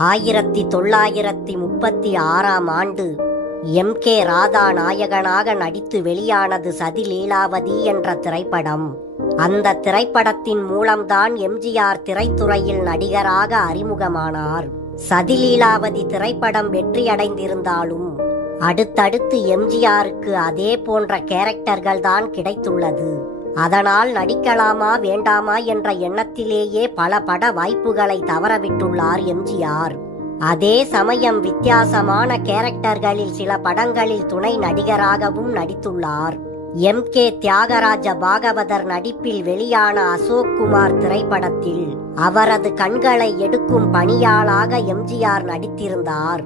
1936ஆம் ஆண்டு எம்.கே. ராதா நாயகனாக நடித்து வெளியானது சதிலீலாவதி என்ற திரைப்படம். அந்த திரைப்படத்தின் மூலம்தான் எம்.ஜி.ஆர். திரைத்துறையில் நடிகராக அறிமுகமானார். சதிலீலாவதி திரைப்படம் வெற்றியடைந்திருந்தாலும் அடுத்தடுத்து எம்.ஜி.ஆருக்கு அதே போன்ற கேரக்டர்கள் தான் கிடைத்துள்ளது. அதனால் நடிக்கலாமா வேண்டாமா என்ற எண்ணத்திலேயே பல பட வாய்ப்புகளை தவறவிட்டுள்ளார் எம்.ஜி.ஆர். அதே சமயம் வித்தியாசமான கேரக்டர்களில் சில படங்களில் துணை நடிகராகவும் நடித்துள்ளார். எம்.கே. தியாகராஜ பாகவதர் நடிப்பில் வெளியான அசோக் குமார் திரைப்படத்தில் அவரது கண்களை எடுக்கும் பணியாளாக எம்.ஜி.ஆர். நடித்திருந்தார்.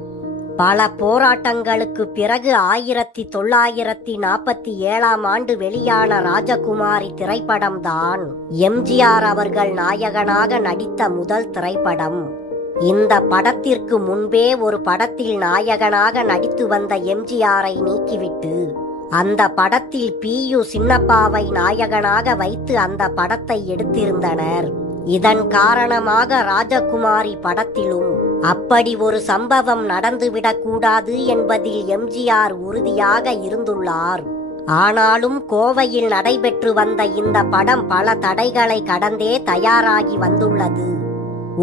பல போராட்டங்களுக்கு பிறகு 1947ஆம் ஆண்டு வெளியான ராஜகுமாரி திரைப்படம்தான் எம்.ஜி.ஆர். அவர்கள் நாயகனாக நடித்த முதல் திரைப்படம். இந்த படத்திற்கு முன்பே ஒரு படத்தில் நாயகனாக நடித்து வந்த எம்.ஜி.ஆரை நீக்கிவிட்டு அந்த படத்தில் பி.யு. சின்னப்பாவை நாயகனாக வைத்து அந்த படத்தை எடுத்திருந்தனர். இதன் காரணமாக ராஜகுமாரி படத்திலும் அப்படி ஒரு சம்பவம் நடந்துவிடக்கூடாது என்பதில் எம்.ஜி.ஆர். உறுதியாக இருந்துள்ளார். ஆனாலும் கோவையில் நடைபெற்று வந்த இந்த படம் பல தடைகளை கடந்தே தயாராகி வந்துள்ளது.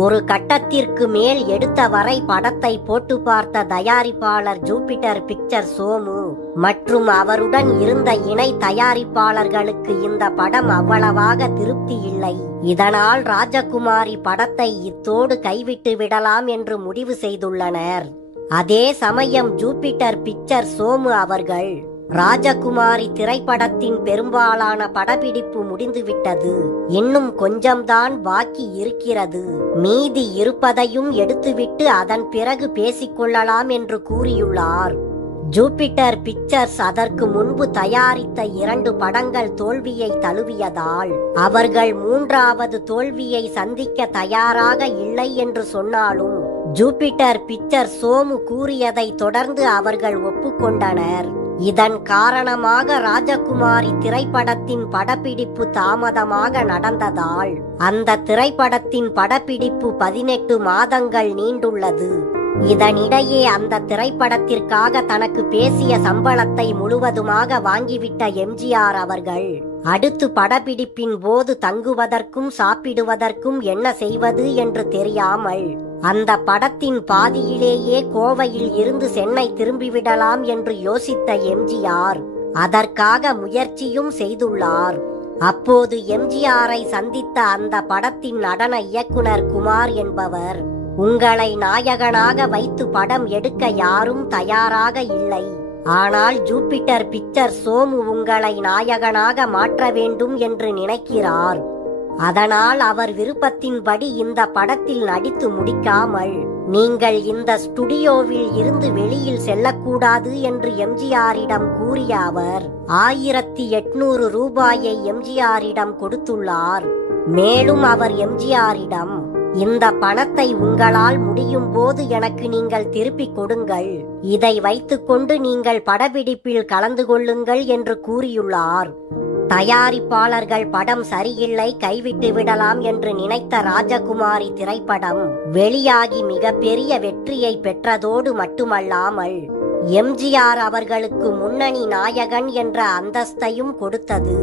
ஒரு கட்டத்திற்கு மேல் எடுத்த வரை படத்தை போட்டு பார்த்த தயாரிப்பாளர் ஜூபிட்டர் பிக்சர் சோமு மற்றும் அவருடன் இருந்த இணை தயாரிப்பாளர்களுக்கு இந்த படம் அவ்வளவாக திருப்தி இல்லை. இதனால் ராஜகுமாரி படத்தை இத்தோடு கைவிட்டு விடலாம் என்று முடிவு செய்துள்ளனர். அதே சமயம் ஜூபிட்டர் பிக்சர் சோமு அவர்கள் ராஜகுமாரி திரைப்படத்தின் பெரும்பாலான படப்பிடிப்பு முடிந்துவிட்டது, இன்னும் கொஞ்சம்தான் பாக்கி இருக்கிறது, மீதி இருப்பதையும் எடுத்துவிட்டு அதன் பிறகு பேசிக்கொள்ளலாம் என்று கூறியுள்ளார். ஜூபிட்டர் பிக்சர்ஸ் அதற்கு முன்பு தயாரித்த 2 படங்கள் தோல்வியை தழுவியதால் அவர்கள் 3வது தோல்வியை சந்திக்க தயாராக இல்லை என்று சொன்னாலும் ஜூபிட்டர் பிக்சர் சோமு கூறியதை தொடர்ந்து அவர்கள் ஒப்புக்கொண்டனர். இதன் காரணமாக ராஜகுமாரி திரைப்படத்தின் படப்பிடிப்பு தாமதமாக நடந்ததால் அந்த திரைப்படத்தின் படப்பிடிப்பு 18 மாதங்கள் நீண்டுள்ளது. இதனிடையே அந்த திரைப்படத்திற்காக தனக்கு பேசிய சம்பளத்தை முழுவதுமாக வாங்கிவிட்ட எம்.ஜி.ஆர். அவர்கள் அடுத்து படப்பிடிப்பின் போது தங்குவதற்கும் சாப்பிடுவதற்கும் என்ன செய்வது என்று தெரியாமல் அந்த படத்தின் பாதியிலேயே கோவையில் இருந்து சென்னை திரும்பிவிடலாம் என்று யோசித்த எம்.ஜி.ஆர். அதற்காக முயற்சியும் செய்துள்ளார். அப்போது எம்.ஜி.ஆரை சந்தித்த அந்த படத்தின் நடன இயக்குனர் குமார் என்பவர், உங்களை நாயகனாக வைத்து படம் எடுக்க யாரும் தயாராக இல்லை, ஆனால் ஜூபிட்டர் பிக்சர் சோமு உங்களை நாயகனாக மாற்ற வேண்டும் என்று நினைக்கிறார். அதனால் அவர் விருப்பத்தின்படி இந்த படத்தில் நடித்து முடிக்காமல் நீங்கள் இந்த ஸ்டுடியோவில் இருந்து வெளியில் செல்லக்கூடாது என்று எம்.ஜி.ஆரிடம் கூறிய அவர் 1800 ரூபாயை எம்.ஜி.ஆரிடம் கொடுத்துள்ளார். மேலும் அவர் எம்.ஜி.ஆரிடம், இந்த பணத்தை உங்களால் முடியும் போது எனக்கு நீங்கள் திருப்பிக் கொடுங்கள், இதை வைத்துக்கொண்டு நீங்கள் படப்பிடிப்பில் கலந்து கொள்ளுங்கள் என்று கூறியுள்ளார். தயாரிப்பாளர்கள் படம் சரியில்லை, கைவிட்டு விடலாம் என்று நினைத்த ராஜகுமாரி திரைப்படம் வெளியாகி மிகப்பெரிய வெற்றியை பெற்றதோடு மட்டுமல்லாமல் எம்.ஜி.ஆர். அவர்களுக்கு முன்னணி நாயகன் என்ற அந்தஸ்தையும் கொடுத்தது.